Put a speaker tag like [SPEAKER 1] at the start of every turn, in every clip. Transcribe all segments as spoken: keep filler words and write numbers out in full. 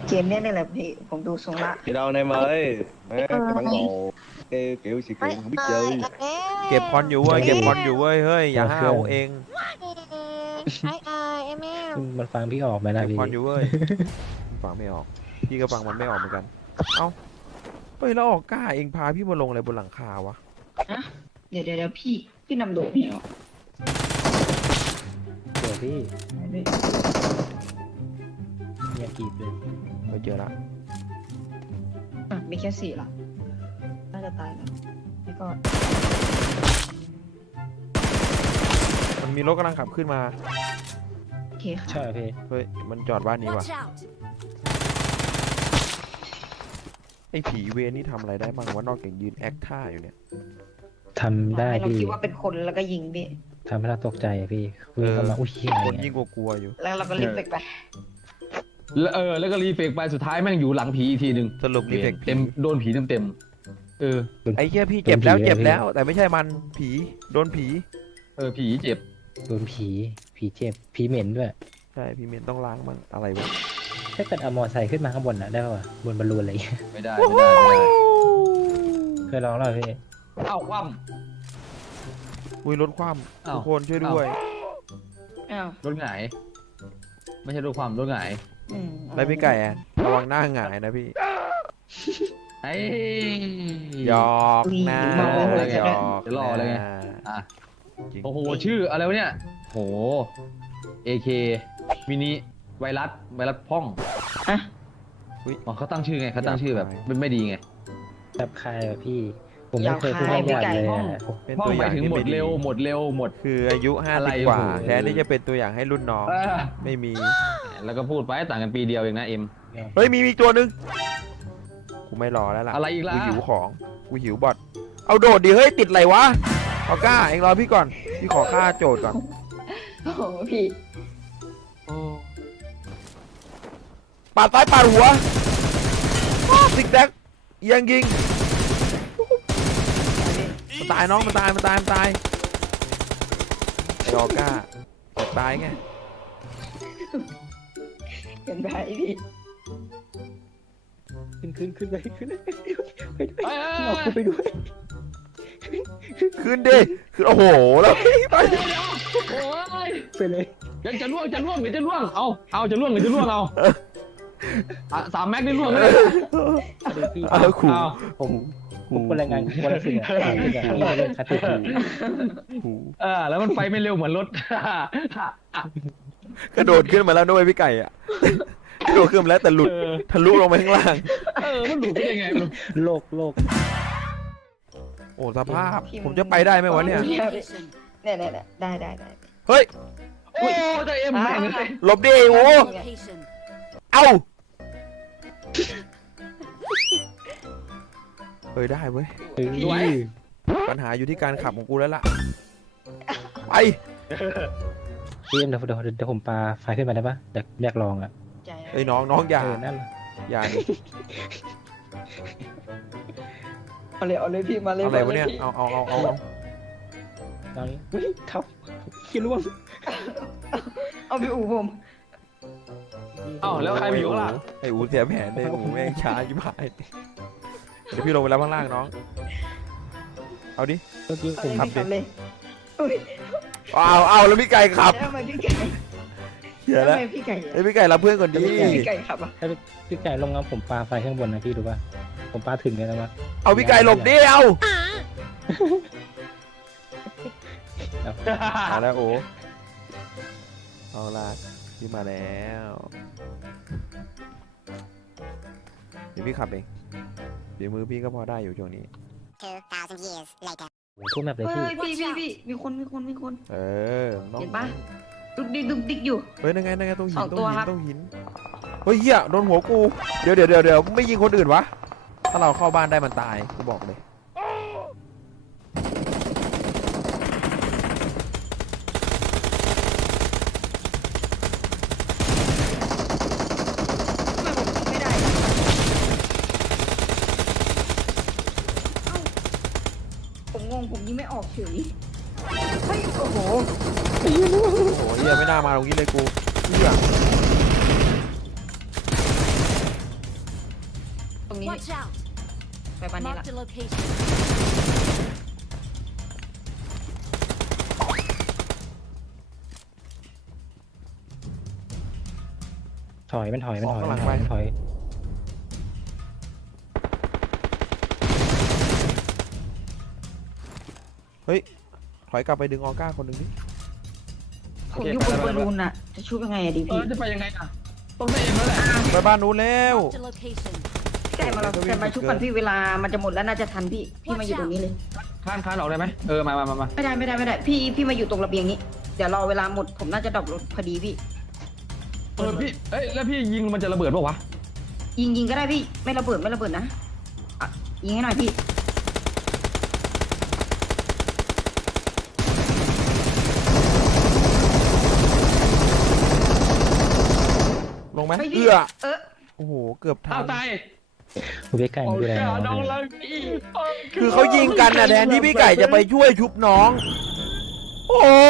[SPEAKER 1] เกมเนี้ยนี่แหละพี่ผมดูทรงละ
[SPEAKER 2] Chị đâu anh em ơi? Má, cái bản đồ cái kiểu sự kiện không biết chơi.
[SPEAKER 3] เก็บคอนอยู่เว้ยเก็บคอนอยู่เว้ยเฮ้ยอย่าห้าวเอง
[SPEAKER 4] ไอเอเอ็มเอล
[SPEAKER 5] มันฟังพี่ออกไหมล่ะ
[SPEAKER 3] เก็บ
[SPEAKER 5] พี่
[SPEAKER 3] คอนอยู่เว้ยฟังไม่ออกพี่ก็ฟังมันไม่ออกเหมือนกันเอ้าเฮ้ยแล้วออกกล้าเองพาพี่มาลงอะไรบนหลังคาวะ
[SPEAKER 1] เดี๋ยวเดี๋ยวพี่พี่นำโดดพี่เนาะ
[SPEAKER 5] เดี๋ยวพี่อย่ากีบเลย
[SPEAKER 3] ไม่เจอละ
[SPEAKER 1] อ่ะมีแค่สี่ละน่าจะตายแล้วแล้วก็
[SPEAKER 3] มันมีรถกำลังขับขึ้นมา
[SPEAKER 1] โอเคค่ะ
[SPEAKER 5] ใช่พี่
[SPEAKER 3] เฮ้ยมันจอดบ้านนี้ว่ะ
[SPEAKER 4] Watch out
[SPEAKER 3] ไอ้ผีเวรนี่ทำอะไรได้บ้างวะนอกจากยืนแอคท่าอยู่เนี่ย
[SPEAKER 5] ทำได้
[SPEAKER 1] ให้เรา
[SPEAKER 5] พี่
[SPEAKER 1] คิดว่าเป็นคนแล้วก็ยิงพี่
[SPEAKER 5] ทำให้เราตกใจอะพี่คุยเข้ามาอุ้ยเหี้ย
[SPEAKER 3] คน
[SPEAKER 5] อะไร
[SPEAKER 3] ยิ่
[SPEAKER 5] เงี้
[SPEAKER 3] ง
[SPEAKER 5] ย
[SPEAKER 3] กลัวๆอยู่
[SPEAKER 1] แล้วเราก็รีบไปไป
[SPEAKER 2] แล้วเออแล้วก็รีเฟกไปสุดท้ายแม่งอยู่หลังผีอีกทีหนึ่ง
[SPEAKER 3] สรุปรีเฟก
[SPEAKER 2] เต็มโดนผีเต็มเต็มเออ
[SPEAKER 3] ไอ้เหี้ยพี่เจ็บแล้วเจ็บแล้ว แต่ไม่ใช่มันผีโดนผี
[SPEAKER 2] เออผีเจ็บ
[SPEAKER 5] โดนผีผีเจ็บผีเหม็นด้วย
[SPEAKER 3] ใช่พี่เมนต้องล้างมั่งอะไรวะ
[SPEAKER 5] ถ้าเกิดเอามอไซค์ขึ้นมาข้างบนน่ะได้ป่ะวะบนบอลลูนอะไรเงี้ย
[SPEAKER 2] ไม่ได้ไม่ได้ไม่ได้
[SPEAKER 5] เคยลองแล้วพี่
[SPEAKER 2] เอ้าคว่
[SPEAKER 3] อุ้ยรถคว่ำ
[SPEAKER 2] อ้าว
[SPEAKER 3] ทุกคนช่วยด้วย
[SPEAKER 1] อ้าว
[SPEAKER 2] ำรถหงายไม่ใช่รถความรถหงาย
[SPEAKER 1] อืม
[SPEAKER 3] แล้วพี่ไก่อะระวังหน้าหงายนะพี่
[SPEAKER 2] ไอ้
[SPEAKER 3] หยอกนะ
[SPEAKER 2] รอเลยไง
[SPEAKER 3] หยอก
[SPEAKER 2] เดี๋ยวรอเลยไง
[SPEAKER 3] นะ
[SPEAKER 2] อ่ะ
[SPEAKER 3] จริง
[SPEAKER 2] โอ้โหชื่ออะไรวะเนี่ยโห เอ เค มินิไวรัสไวรัสพ่อง
[SPEAKER 1] ฮะ
[SPEAKER 2] อ๋อเขาตั้งชื่อไงเขาตั้งชื่อแบบไม่ไม่ดีไง
[SPEAKER 5] จับใครอะพี่ ผมไม่เคยพูดไม่หยาบเลยอะผม
[SPEAKER 3] เป็น
[SPEAKER 2] พ่อง
[SPEAKER 3] ตัวอ
[SPEAKER 2] หมา
[SPEAKER 3] ย่าย ง
[SPEAKER 2] ถึง
[SPEAKER 3] ที่
[SPEAKER 2] หม
[SPEAKER 3] ไม่
[SPEAKER 2] ด
[SPEAKER 3] ดี
[SPEAKER 2] เร็วหมดเร็วหมด
[SPEAKER 3] คืออายุห้า
[SPEAKER 2] อะไร
[SPEAKER 3] สิบกว่า
[SPEAKER 2] โอ้โห
[SPEAKER 3] แทนที่จะเป็นตัวอย่างให้รุ่นน้อง
[SPEAKER 2] เออ
[SPEAKER 3] ไม่มี
[SPEAKER 2] แล้วก็พูดไปต่างกันปีเดียวเองนะเอ็ม
[SPEAKER 3] เฮ้ยมีมีอีกตัวหนึงกูไม่รอแล้วล่ะ
[SPEAKER 2] อะไรอีกล่ะ
[SPEAKER 3] กูหิวของกูหิวบอทเอาโดดดิเฮ้ยติดอะไรวะเอากล้าเองรอพี่ก่อนพี่ขอค่าโจทย์ก่อน
[SPEAKER 1] โอ้โหพี่
[SPEAKER 3] ปาดซ้ายปาดหัวซิกแซกเอียงยิงมันตายน้องมันตายมันตายมันตายไอ้ออก้าตายไง
[SPEAKER 1] เห็นไหมพี่
[SPEAKER 5] ขึ้นขึ้นขึ้นไปขึ้นไปไปด้วย
[SPEAKER 2] เอ้ย
[SPEAKER 5] เอากูไปด้วย
[SPEAKER 3] ขึ้นดิขึ้นโอ้โหแล้วไป
[SPEAKER 2] โอ้ย
[SPEAKER 5] ไปเลย
[SPEAKER 2] ยังจะล่วงจะล่วงหรือจะล่วงเอาเอาจะล่วงหรือจะล่วงเอาอ่ะสามแม็กได้ล่วงเลย
[SPEAKER 5] เอาดิพี่
[SPEAKER 3] เอาขู่
[SPEAKER 2] เอา
[SPEAKER 5] ผมผมคนรายงานคนละสิ่งอะคนละสิ่งอะนี่เรื่องคติผี
[SPEAKER 3] ขู่
[SPEAKER 2] เออแล้วมันไปไม่เร็วเหมือนรถ
[SPEAKER 3] กระโดดขึ้นมาแล้วด้วยพี่ไก่อะกระโดดขึ้นมาแล้วแต่หลุด
[SPEAKER 2] เออ
[SPEAKER 3] ทะลุลงไปข้างล่าง
[SPEAKER 2] เออมันหลุดได้ยังไงมัน
[SPEAKER 5] โลกโลก
[SPEAKER 3] โอ้สภาพผมจะไปได้ไหมวะเนี่ย
[SPEAKER 1] เนี่ยเนี่ยเนี่ยได้ได้ได้
[SPEAKER 3] เฮ้ย
[SPEAKER 2] โอ้ใจเอ็มแม่งเลย
[SPEAKER 3] หลบดิไอ้โอ้
[SPEAKER 4] Location
[SPEAKER 3] เอ้าเฮ้ยได้เว้ย
[SPEAKER 5] เฮ้ย
[SPEAKER 3] ปัญหาอยู่ที่การขับของกูแล้วล่ะไป
[SPEAKER 5] พี่เอ็มเดี๋ยวเดี๋ยวเดี๋ยวผมปาไฟขึ้นมาได้ปะเดี๋ยวอยากลองอ่ะ
[SPEAKER 1] ใจ
[SPEAKER 3] เอ้ยน้องน้องอย่า
[SPEAKER 5] เออนั่น
[SPEAKER 3] อย่าดิ
[SPEAKER 1] เอาเลยเอาเลยพี่มาเลย
[SPEAKER 3] อะไรวะ
[SPEAKER 1] มาล
[SPEAKER 3] เนี่ย
[SPEAKER 1] พี่
[SPEAKER 3] เอาเอาเอาเอาเอา
[SPEAKER 5] ตอนนี้เฮ้ยทับขี้ร่วง
[SPEAKER 1] เอาพี่อู๋ผม
[SPEAKER 2] เอ้าแล้วใครไปอยู่ข้างล่าง
[SPEAKER 3] ไอ้อูเสียแผนเลยอูแม่งช้าอยู่พายเดี๋ยวพี่ลงไปแล้วข้างล่างน้องเอาดิ
[SPEAKER 5] เมื่อกี้ผม
[SPEAKER 1] เอาเลยพี่ขับเลยอุ้ย
[SPEAKER 3] เอาเอาแล้วพี่ไก่ขับ
[SPEAKER 1] แล้วทำไมพี่ไก่
[SPEAKER 3] เหี้ย
[SPEAKER 1] แล้ว
[SPEAKER 3] แล้ว
[SPEAKER 1] ทำไมพี่ไก่
[SPEAKER 3] ไอ้ยพี่ไก่รับเพื่อนก่อนดิ
[SPEAKER 1] พี่ไก่ขับอ่ะ
[SPEAKER 5] ถ้าพี่ไก่ลงน้ำผมปาไฟข้างบนนะพี่ดูป่ะผมปาถึงเลยนะมั้ย
[SPEAKER 3] เอาพี่ไก่หลบดิเอามาแล้วโอ้เอาละพี่มาแล้วเดี๋ยวพี่ขับเองเดี๋ยวมือพี่ก็พอได้อยู่ช่วงนี้
[SPEAKER 4] two thousand years later
[SPEAKER 5] โอ้โหทุกแมปเลย
[SPEAKER 1] เฮ้
[SPEAKER 5] พี่
[SPEAKER 1] ยพี่พี่พี่มีคนมีคนมีคน
[SPEAKER 3] เออน้อง
[SPEAKER 1] เห็นปะ ดุกดิกดุกดิกอยู่
[SPEAKER 3] เฮ้ยนั่นไงนั่นไงต้องหิ
[SPEAKER 1] ส
[SPEAKER 3] น
[SPEAKER 1] อง
[SPEAKER 3] ต้
[SPEAKER 1] ตั
[SPEAKER 3] อง
[SPEAKER 1] ว
[SPEAKER 3] หิ
[SPEAKER 1] ครั
[SPEAKER 3] น
[SPEAKER 1] บ
[SPEAKER 3] ต้องหินเฮ้ยเหี้ยโดนหัวกูเดี๋ยวเดี๋ยวเดี๋ยวเดี๋ยวไม่ยิงคนอื่นวะถ้าเราเข้าบ้านได้มันตายกูบอกเลย
[SPEAKER 1] ไม่ได้เอ้าผมงงผมยิงไม่ออกเฉยเฮ้ยโอ้โห
[SPEAKER 3] โอ้โหเหี้ยไม่น่ามาตรงนี้เลยกูเหี้ย
[SPEAKER 6] Watch out.
[SPEAKER 1] ไปบ้านนี้ละ
[SPEAKER 6] Marked a location.
[SPEAKER 5] ถอยมันถอยมันถอย
[SPEAKER 3] ออกข้างหลั
[SPEAKER 5] มัน
[SPEAKER 3] ง
[SPEAKER 5] ถอย
[SPEAKER 3] ไป
[SPEAKER 5] มันถอย
[SPEAKER 3] เฮ้ยถอยกลับไปดึงออก้าคนหนึ่งดิ
[SPEAKER 1] ผมอยู่บนบอลลูนอะจะชุบยังไงอะดี
[SPEAKER 2] เอ
[SPEAKER 1] พี่
[SPEAKER 2] อจะไปยังไงอ่ะต้องได้เองแล้วแหละ
[SPEAKER 3] ไปบ้านนู้นแล้ว
[SPEAKER 6] Marked a location.
[SPEAKER 1] ไก่มาเราไก่มาชุบกันพี่เวลามันจะหมดแล้วน่าจะทันพี่พี่มาอยู่ตรงนี้เลย
[SPEAKER 2] คานคานออกได้ไหมเออมามามามา
[SPEAKER 1] ไม่ได้ไม่ได้ไม่ได้พี่พี่มาอยู่ตรงระเบียงนี้เดี๋ยวรอเวลาหมดผมน่าจะดรอปรถพอดีพี่
[SPEAKER 2] เออพี่เอ้ยแล้วพี่ยิงมันจะระเบิดป่าวะ
[SPEAKER 1] ยิงยิงก็ได้พี่ไม่ระเบิดไม่ระเบิดนะอ่ะยิงให้หน่อยพี่
[SPEAKER 3] ลงไหม
[SPEAKER 1] เฮ้ยพี่
[SPEAKER 3] เอื้อ
[SPEAKER 1] เออ
[SPEAKER 3] โอ้โหเกือบทั
[SPEAKER 2] อ้าวน ตาย
[SPEAKER 5] คุณพี่ไก่มันดูแลน้อง
[SPEAKER 2] น้อง
[SPEAKER 5] เล
[SPEAKER 2] รั
[SPEAKER 5] ย
[SPEAKER 2] กพี่
[SPEAKER 3] คือเขายิงกันน่ะแทนที่พี่ไก่จะไปช่วยชุบน้อง โอ้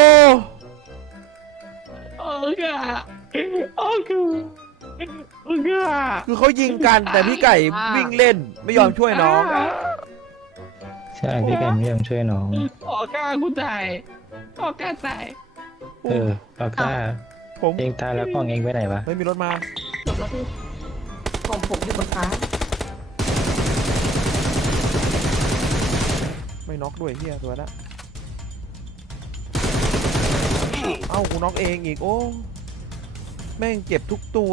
[SPEAKER 2] โอ้กะโอ้กะโอ้กะ
[SPEAKER 3] คือเขายิงกันแต่พี่ไก่วิ่งเล่นไม่ยอมช่วยน้อง
[SPEAKER 5] ใช่พี่ไก่ไม่ยอมช่วยน้อง
[SPEAKER 2] โอ้กะกูตายโอ้กะตาย
[SPEAKER 5] เออเอาก้า
[SPEAKER 3] ผม
[SPEAKER 5] เองตายแล้วกล้องเองไปไหนวะ
[SPEAKER 3] ไม่มีรถมา
[SPEAKER 1] จบแล้วพี่ผมผมอยู่บนฟ้า
[SPEAKER 3] ไม่น็อกด้วยเฮียตัวละเอ้ากูน็อกเองอีกโอ้แม่งเจ็บทุกตัว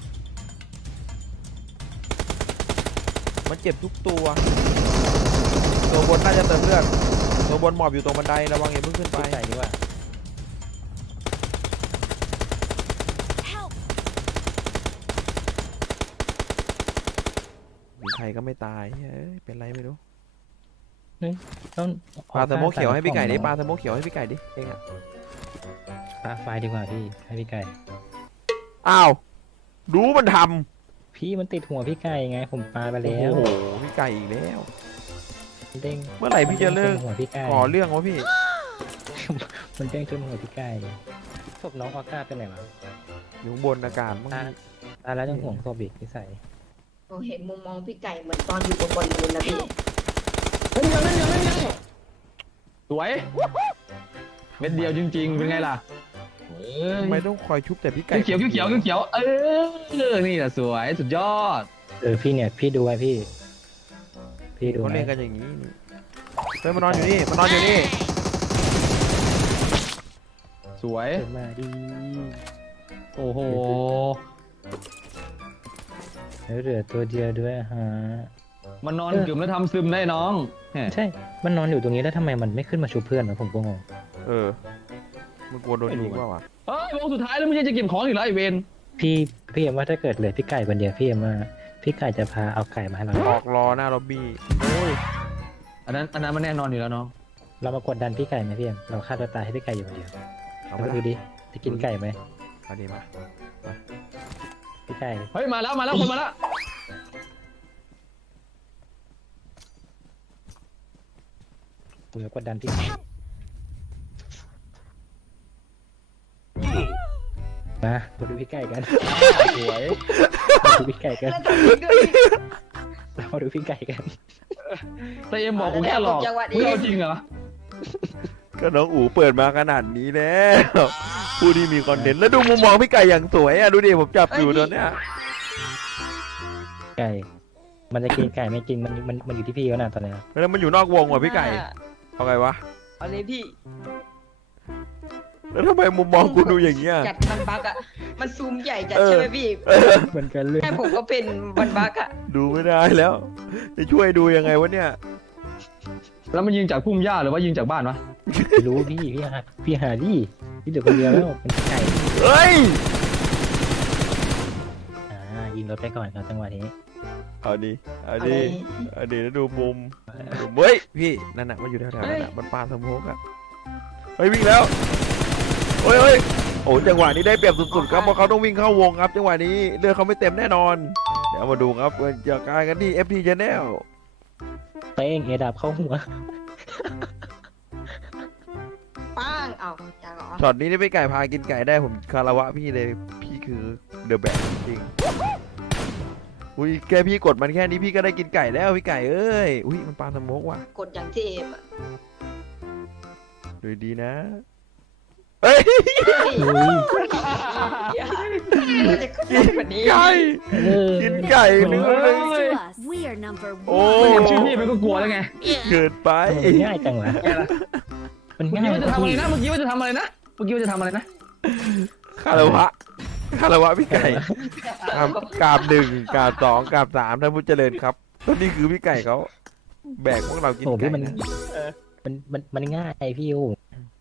[SPEAKER 3] มันเจ็บทุกตัวตัวบนน่าจะเติมเลือดตัวบนหมอบอยู่ตรงบันไดระวังอย่าเพิ่งขึ้นไป
[SPEAKER 5] พี่ไก่ดีกว่า
[SPEAKER 6] Help.
[SPEAKER 3] มีใครก็ไม่ตายเฮ้ยเป็นไรไม่รู้
[SPEAKER 5] ต้อง
[SPEAKER 3] ปลาเทอร์โมเขียวให้พี่ไก่ดิปลา
[SPEAKER 5] ป
[SPEAKER 3] เทอร์โมเขียวให้พี่ไก่ดิเองอะ
[SPEAKER 5] ลาไฟดีกว่าพี่ให้พี่ไก่
[SPEAKER 3] อ้าวรู้มันท
[SPEAKER 5] พี่มันติดหัวพี่ไก่ไงผมปาไป
[SPEAKER 3] ำ
[SPEAKER 5] แล้
[SPEAKER 3] โอ้
[SPEAKER 5] ว
[SPEAKER 3] โหพี่ไก่อีกแล้ว
[SPEAKER 5] เด้ง
[SPEAKER 3] เมื่อไหร่พี่จะเลิก
[SPEAKER 5] หัวพี่ไก่
[SPEAKER 3] ก่อเรื่องวะพี่
[SPEAKER 5] มันเด้งจนหัวพี่ไก่ศพน้องออก้าเป็นไหนวะ
[SPEAKER 3] อยู่ข้างบนอากาศมั้ง
[SPEAKER 5] ตาตายแล้วยังห่วงศพอีกนิสัย
[SPEAKER 1] ผมเห็นมุมมองพี่ไก่เหมือนตอนอยู่บนบอลลูนนะพี่
[SPEAKER 2] เล่นยังเล่นยังเล่นยังสวยเม็ดเดียวจริงๆเป็นไงล่ะเอ้ย
[SPEAKER 3] ทำไมต้องคอยชุบแต่พี่ไก่
[SPEAKER 2] เขียวเขียวเขียวเขียวเออนี่แหละสวยสุดยอด
[SPEAKER 5] เออพี่เนี่ยพี่ดูไว้พี่ พี่ดู
[SPEAKER 3] เขา
[SPEAKER 5] ไว้
[SPEAKER 3] เล่นกันอย่างนี้นี่เฮ้ยมานอนอยู่นี่มานอนอยู่นี่
[SPEAKER 2] สวย
[SPEAKER 5] เกิดมาดี
[SPEAKER 2] โอ้โห
[SPEAKER 5] แล้วเหลือตัวเดียวด้วยฮะ
[SPEAKER 2] มันนอนกึ่มแล้วทำซึมได้น้องแหม
[SPEAKER 5] ใช่ มันนอนอยู่ตรงนี้แล้วทำไมมันไม่ขึ้นมาชูเพื่อนวะผมก็งง
[SPEAKER 3] เออมึงกลัวโดนยิงเปล่าวะ
[SPEAKER 2] เฮ้ยวงสุดท้ายแล้วมึงยังจะเก็บของอีกแล้วไอเวน
[SPEAKER 5] พี่พี่เอ็มว่าถ้าเกิดเหลือพี่ไก่คนเดียวพี่เอ็มว่าพี่ไก่จะพาเอาไก่มาให้เรา
[SPEAKER 3] ออกรอหน้าล็อบบี้โอ้ย
[SPEAKER 2] อันนั้นอันนั้นมันแน่นอนอยู่แล้วน้อง
[SPEAKER 5] เรามากดดันพี่ไก่ไหมพี่เอ็มเราฆ่าตัวตายให้พี่ไก่อยู่คนเดียว
[SPEAKER 3] เอา
[SPEAKER 5] เรา
[SPEAKER 3] ไป
[SPEAKER 5] ไปดูดิจะกินไก่ไหม
[SPEAKER 3] เอาดีมา
[SPEAKER 5] พี่ไก่
[SPEAKER 2] เฮ้ยมาแล้วมาแล้วคนมาแล้ว
[SPEAKER 5] ผมจะกดดันพี่ไก่มามาดูพี่ไก่กัน
[SPEAKER 2] สวย
[SPEAKER 5] มาดูพี่ไก่กัน
[SPEAKER 1] แล้วทำยิงด้วยพี่
[SPEAKER 5] เรามาดูพี่ไก่กัน
[SPEAKER 2] แต่เอ็มบอกกูแค่หลอก
[SPEAKER 1] จังหวะนี้
[SPEAKER 2] มึงเอาจริงเหรอ
[SPEAKER 3] ก็น้องอู๋เปิดมาขนาดนี้แล้วผู้ที่มีคอนเทนต์แล้วดูมุมมองพี่ไก่อย่างสวยอ่ะดูดิผมจับอยู่ตอนเนี้ย
[SPEAKER 5] ไก่ มันจะกินไก่ไม่กินมันมันมันอยู่ที่พี่เขาน่ะตอนนี้
[SPEAKER 3] แล้วมันอยู่นอกวงว่ะพี่ไก่เอาไงวะ
[SPEAKER 1] เอาเลยพี่
[SPEAKER 3] แล้วทำไมมุมมองกูดูอย่างเงี้ย
[SPEAKER 1] จัดมันบักอะมันซูมใหญ่จัด
[SPEAKER 3] เออ
[SPEAKER 1] ใช่ไหมพี่
[SPEAKER 3] เออ
[SPEAKER 5] เหมือนกันเลย
[SPEAKER 1] แค่ผมก็เป็นมันบักอะ
[SPEAKER 3] ดูไม่ได้แล้วจะช่วยดูยังไงวะเนี่ย
[SPEAKER 2] แล้วมันยิงจากพุ่มหญ้าหรือว่ายิงจากบ้านวะ
[SPEAKER 5] ไม่รู้พี่พี่หาพี่หาดิพี่เดือดคนเดียวแล้วเป็นไก่
[SPEAKER 3] เฮ้ย
[SPEAKER 5] อ่ายิงรถไปก่อนครับจังหวะนี้
[SPEAKER 3] เอาดีเอา
[SPEAKER 1] อะไร
[SPEAKER 3] ดีเอาดีแล้วดูมุมดูเฮ้ยพี่นั่นน่ะมันอยู่แถวๆนั้นน่ะมันปาสโมกอ่ะเฮ้ยวิ่งแล้วเฮ้ยเฮ้ยโอ้จังหวะนี้ได้เปรียบสุดๆครับเพราะเขาต้องวิ่งเข้าวงครับจังหวะนี้เลือดเขาไม่เต็มแน่นอน เดี๋ยวมาดูครับจากการกันที่ เอฟ ที Channel
[SPEAKER 5] เต้งเอดับเข้าหัว
[SPEAKER 1] ป้างเอาจังเหรอ
[SPEAKER 3] ช็อตนี้ที่พี่ไก่พากินไก่ได้ผมคารวะพี่เลยพี่คือเดอะแบกจริงอุ้ยแค่พี่กดมันแค่นี้พี่ก็ได้กินไก่แล้วพี่ไก่เอ้ยอุ้ยมันปลาสโมกว่ะ
[SPEAKER 1] กดอย่างเจ็บอะ
[SPEAKER 3] ดูดีนะเฮ้ย
[SPEAKER 5] อุ้ย
[SPEAKER 1] จะขึ้นได้แบบนี้
[SPEAKER 3] ไก่
[SPEAKER 5] เออ
[SPEAKER 3] กินไก่นึกว่าเลย
[SPEAKER 6] To us. We are number
[SPEAKER 3] โอ้
[SPEAKER 6] one.
[SPEAKER 2] ชื่อพี่มันก็กลัวแล้วไง
[SPEAKER 3] เกิดไป
[SPEAKER 5] มันง่ายจังวะมัน
[SPEAKER 2] เมื่อ
[SPEAKER 5] ง่า
[SPEAKER 2] กี้
[SPEAKER 5] ย
[SPEAKER 2] ว่าจะทำอะไรนะ เมื่อกี้ว่าจะทำอะไรนะ เมื่อกี้ว่าจะทำอะไรนะ
[SPEAKER 3] คารวะคารวะพี่ไก่กราบกราบหนึ่งกราบสองกราบสามท่านผู้เจริญครับนี่คือพี่ไก่เขาแบกพวกเรากิน
[SPEAKER 5] โอ้
[SPEAKER 3] ไก่
[SPEAKER 5] พี่มัน
[SPEAKER 3] นะ
[SPEAKER 5] มันมันมันง่ายพี่โอ้